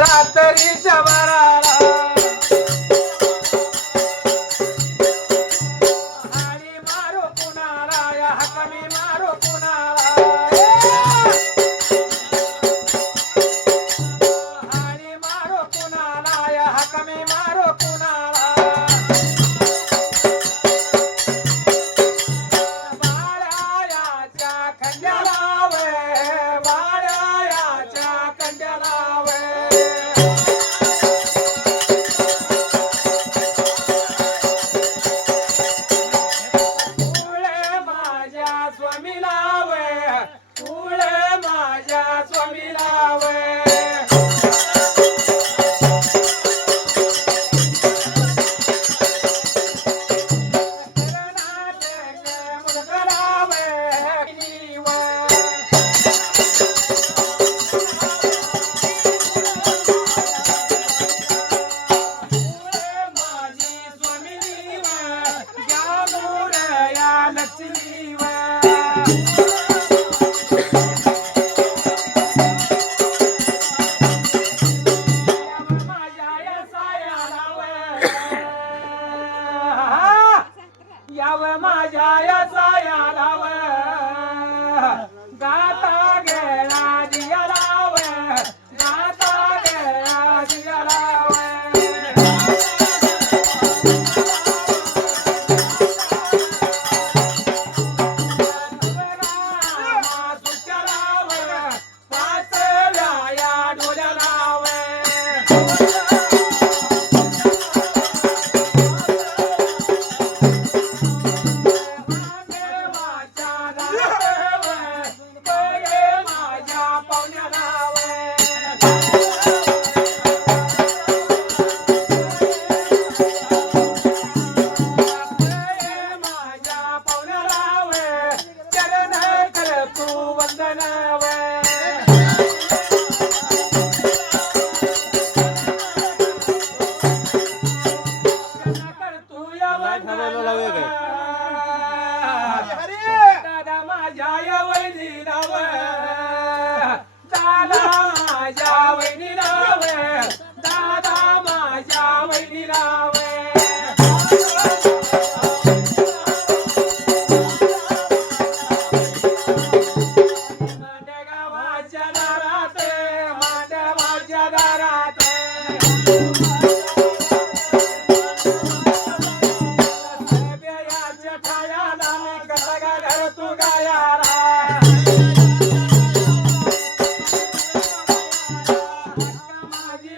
रात्री वराला cara.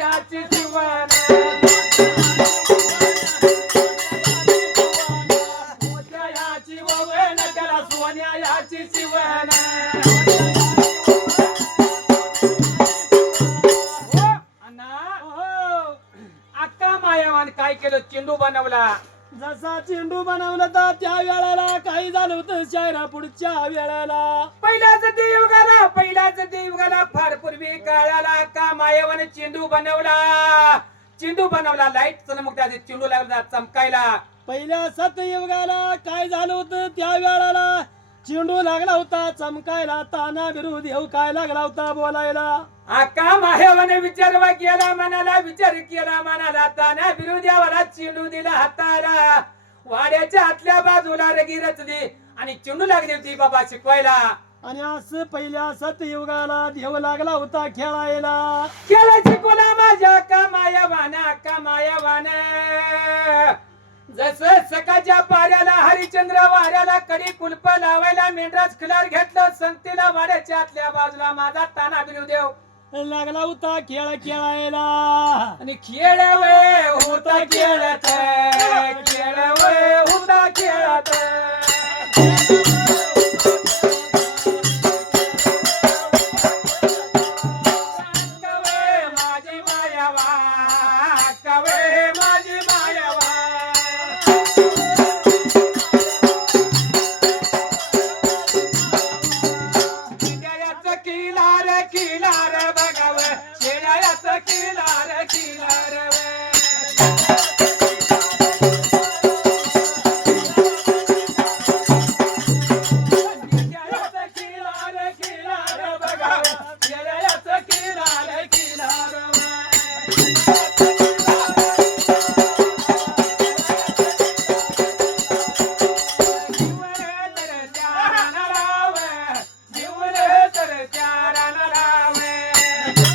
याची जीवन मोत्या याची ववन त्याला सोन्या याची जीवन हो. अक्का मायावान काय केलं? चेंडू बनवला. जसा चेंडू बनवला तर त्या वेळेला काही झालं होतं शायरा पुढच्या वेळेला. पहिल्याच ते युगाला पहिल्याच ते युगाला फार पूर्वी काळाला अक्का मायावाने चेंडू बनवला? चेंडू बनवला लाइट मग त्या चेंडू लागला चमकायला. पहिल्या सतयुगाला काय झालं होतं? त्या वेळेला चेंडू लागला होता चमकायला ताना विरोध येऊ काय लागला होता बोलायला? अक्का मायावाने विचारवा केला मनाला विचार केला मनाला ताना विरोध्यावाला चेंडू दिला हाताला. वाड्याच्या आतल्या बाजूला रगी रचली आणि चेंडू लागली होती बाबा शिकवायला. आणि असं पहिल्या सतयुगाला देव लागला होता खेळायला. खेळाची कोला माझ्या कमायवाना कमायवाना जसं सकाळच्या पाऱ्याला हरिचंद्र वाऱ्याला कडी कुलप लावायला मेंढराज खिलार घेतलं संगतीला वाड्याच्या आतल्या बाजूला माझा ताना देव लागला होता खेळ खेळायला. आणि खेळ वे होता खेळत खेळ वे होता खेळत. Yeah.